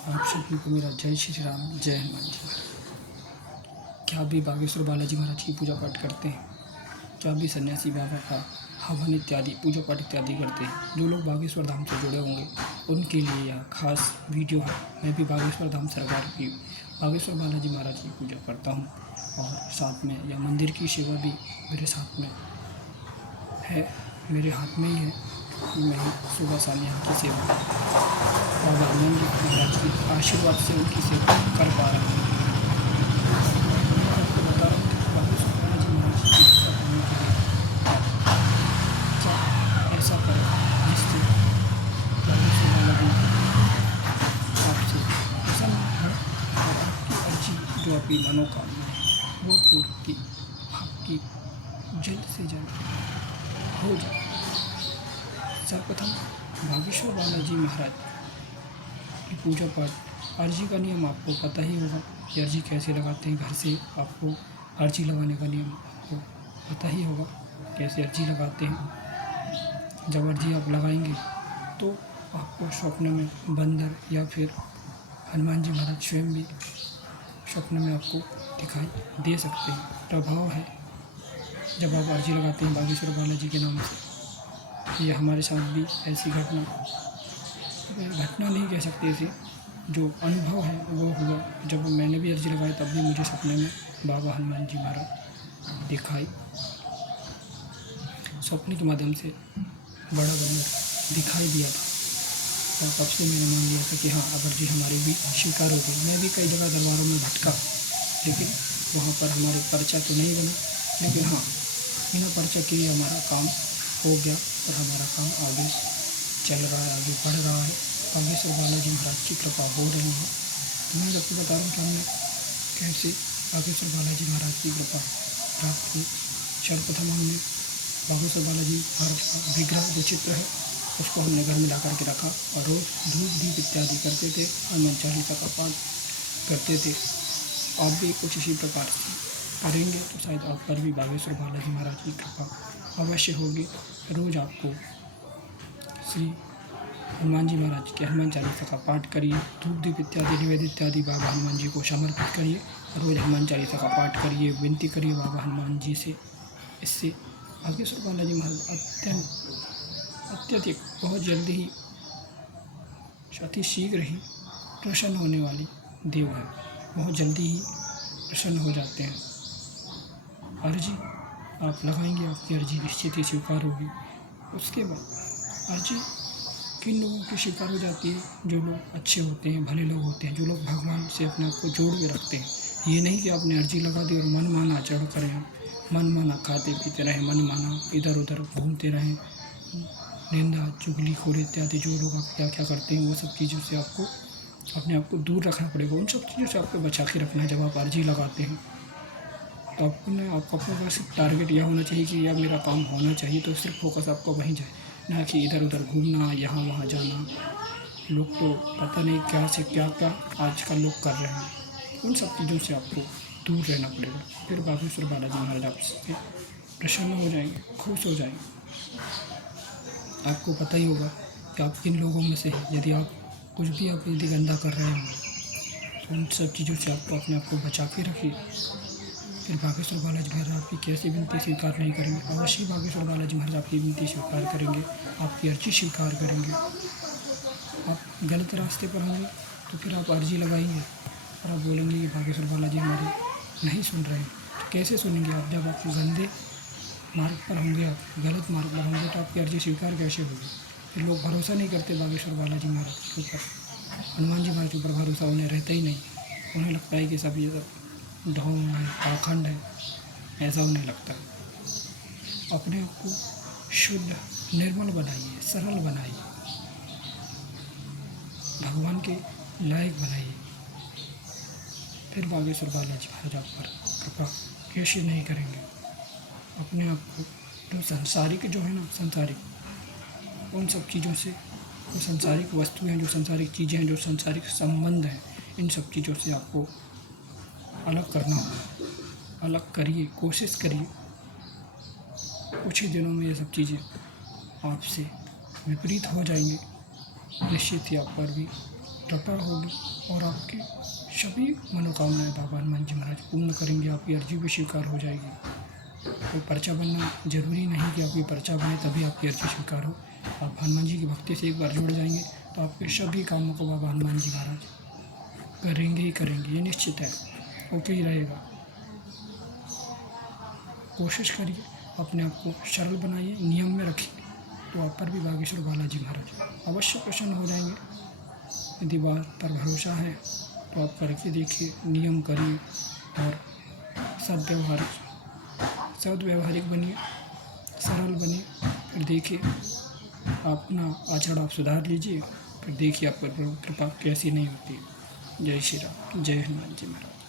आप सभी को मेरा जय श्री राम, जय हनुमान जी। क्या आप भी बागेश्वर बालाजी महाराज की पूजा पाठ करते हैं? क्या आप भी सन्यासी बाबा का हवन इत्यादि पूजा पाठ इत्यादि करते हैं? जो लोग बागेश्वर धाम से जुड़े होंगे उनके लिए यह खास वीडियो है। मैं भी बागेश्वर धाम सरकार की बागेश्वर बालाजी महाराज की पूजा करता हूँ और साथ में यह मंदिर की सेवा भी मेरे साथ में है, मेरे हाथ में ही है कि मैं ही सुबह शाम यहाँ की सेवा बाबा हनुमान जी महाराज के आशीर्वाद से उनकी सेवा कर पा रहा हूँ। मैं आपको बता रहा हूँ कि बागेश्वर बालाजी महाराज की सेवा करने के लिए आप क्या ऐसा करें जिससे बागेश्वर बालाजी आपसे प्रसन्न हो और आपकी अर्जी जो आपकी मनोकामना है वो पूर्ति आपकी जल्द से जल्द हो जाए। सर्वप्रथम बागेश्वर बालाजी महाराज की पूजा पाठ अर्जी का नियम आपको पता ही होगा कि अर्जी कैसे लगाते हैं। घर से आपको अर्जी लगाने का नियम आपको पता ही होगा कैसे अर्जी लगाते हैं। जब अर्जी आप लगाएंगे तो आपको स्वप्न में बंदर या फिर हनुमान जी महाराज स्वयं भी स्वप्न में आपको दिखाई दे सकते हैं। प्रभाव है जब आप अर्जी लगाते हैं बागेश्वर बालाजी के नाम से। ये हमारे साथ भी ऐसी घटना नहीं कह सकते इसे, जो अनुभव है वो हुआ। जब मैंने भी अर्जी लगाई तब भी मुझे सपने में बाबा हनुमान जी महाराज दिखाई, स्वप्न के माध्यम से बड़ा बंदर दिखाई दिया था। और तब से मैंने मान लिया था कि हाँ, अब अर्जी हमारी भी स्वीकार हो गई। मैं भी कई जगह दरबारों में भटका, लेकिन वहाँ पर हमारे पर्चा तो नहीं बना, लेकिन हाँ, बिना पर्चा के ही हमारा काम हो गया और हमारा काम आगे चल रहा है, आगे बढ़ रहा है। बागेश्वर बालाजी महाराज की कृपा हो रही है। तो मैं आपको बता रहा हूँ कि हमने कैसे बागेश्वर बालाजी महाराज की कृपा प्राप्त की। सर्वप्रथम हमने बागेश्वर बालाजी महाराज का विग्रह जो चित्र है उसको हमने घर में ला करके रखा और रोज़ धूप दीप इत्यादि करते थे, हनुमान चालीसा का पाठ करते थे। आप भी कुछ इसी प्रकार से करेंगे तो शायद आप पर भी बागेश्वर बालाजी महाराज की कृपा अवश्य होगी। रोज़ आपको श्री हनुमान जी महाराज के हनुमान चालीसा का पाठ करिए, धूप दीप इत्यादि निवेद इत्यादि बाबा हनुमान जी को समर्पित करिए। रोज़ हनुमान चालीसा का पाठ करिए, विनती करिए बाबा हनुमान जी से। इससे बागेश्वर बालाजी महाराज अत्यधिक बहुत जल्दी ही अति शीघ्र ही प्रसन्न होने वाली देव है। बहुत जल्दी ही प्रसन्न हो जाते हैं। अर्जी आप लगाएंगे, आपकी अर्जी निश्चित ही स्वीकार होगी। उसके बाद अर्जी किन लोगों की स्वीकार हो जाती है? जो लोग अच्छे होते हैं, भले लोग होते हैं, जो लोग भगवान से अपने आप को जोड़ के रखते हैं। ये नहीं कि आपने अर्जी लगा दी और मन माना आचरण करें, आप मन माना खाते पीते रहें, मन माना इधर उधर घूमते रहें, निंदा चुगली खोरी इत्यादि जो लोग आप क्या क्या करते हैं वो सब चीज़ों से आपको अपने आप को दूर रखना पड़ेगा। उन सब चीज़ों से आपको बचा के रखना है। जब आप अर्जी लगाते हैं तो आपको अपने पास टारगेट यह होना चाहिए कि यह मेरा काम होना चाहिए, तो सिर्फ फोकस आपका वहीं जाए, ना कि इधर उधर घूमना, यहाँ वहाँ जाना। लोग तो पता नहीं क्या से क्या क्या आजकल लोग कर रहे हैं। उन सब चीज़ों से आपको दूर रहना पड़ेगा। फिर बागेश्वर बालाजी महाराज आपसे प्रसन्न हो जाएंगे, खुश हो जाएंगे। आपको पता ही होगा कि आप किन लोगों में से हैं। यदि आप कुछ भी आप यदि गंदा कर रहे हैं तो उन सब चीज़ों से आपको अपने आप को बचा के रखिए। फिर बागेश्वर बालाजी महाराज आपकी कैसी विनती स्वीकार नहीं करेंगे? अवश्य बागेश्वर बालाजी महाराज आपकी विनती स्वीकार करेंगे, आपकी अर्जी स्वीकार करेंगे। आप गलत रास्ते पर होंगे तो फिर आप अर्जी लगाएंगे और आप बोलेंगे कि बागेश्वर बालाजी हमारे नहीं सुन रहे हैं। तो कैसे सुनेंगे आप? जब आप गंदे मार्ग पर होंगे, आप गलत मार्ग पर होंगे, तो आपकी अर्जी स्वीकार कैसे होगी? फिर लोग भरोसा नहीं करते बागेश्वर बालाजी महाराज के ऊपर, हनुमान जी महाराज के ऊपर भरोसा उन्हें रहता ही नहीं। उन्हें लगता है कि सब ये सब ढोंग है, पाखंड है, ऐसा उन्हें लगता है। अपने आप को शुद्ध निर्मल बनाइए, सरल बनाइए, भगवान के लायक बनाइए। फिर बागेश्वर बालाजी महाराज आप पर कृपा कैसे नहीं करेंगे? अपने आप को जो सांसारिक जो है ना, सांसारिक उन सब चीज़ों से, जो सांसारिक वस्तुएं हैं, जो सांसारिक चीज़ें हैं, जो सांसारिक संबंध हैं, इन सब चीज़ों से आपको अलग करना होगा। अलग करिए, कोशिश करिए। कुछ ही दिनों में ये सब चीज़ें आपसे विपरीत हो जाएंगी। निश्चित ही आप पर भी कृपा होगी और आपकी सभी मनोकामनाएं बाबा हनुमान जी महाराज पूर्ण करेंगे। आपकी अर्जी भी स्वीकार हो जाएगी। कोई पर्चा बनना जरूरी नहीं कि आपकी पर्चा बने तभी आपकी अर्जी स्वीकार हो। आप हनुमान जी की भक्ति से एक बार जुड़ जाएंगे तो आपके सभी कामों को बाबा हनुमान जी महाराज करेंगे ही करेंगे, ये निश्चित है, ओके ही रहेगा। कोशिश करिए, अपने आप को सरल बनाइए, नियम में रखिए, तो आप पर भी बागेश्वर बालाजी महाराज अवश्य प्रसन्न हो जाएंगे। यदि बात पर भरोसा है तो आप करके देखिए, नियम करिए और सद्व्यवहारिक बनिए, सरल बनिए। फिर देखिए अपना आचरण आप सुधार लीजिए, फिर देखिए आप पर कृपा कैसी नहीं होती है। जय श्री राम, जय हनुमान जी महाराज।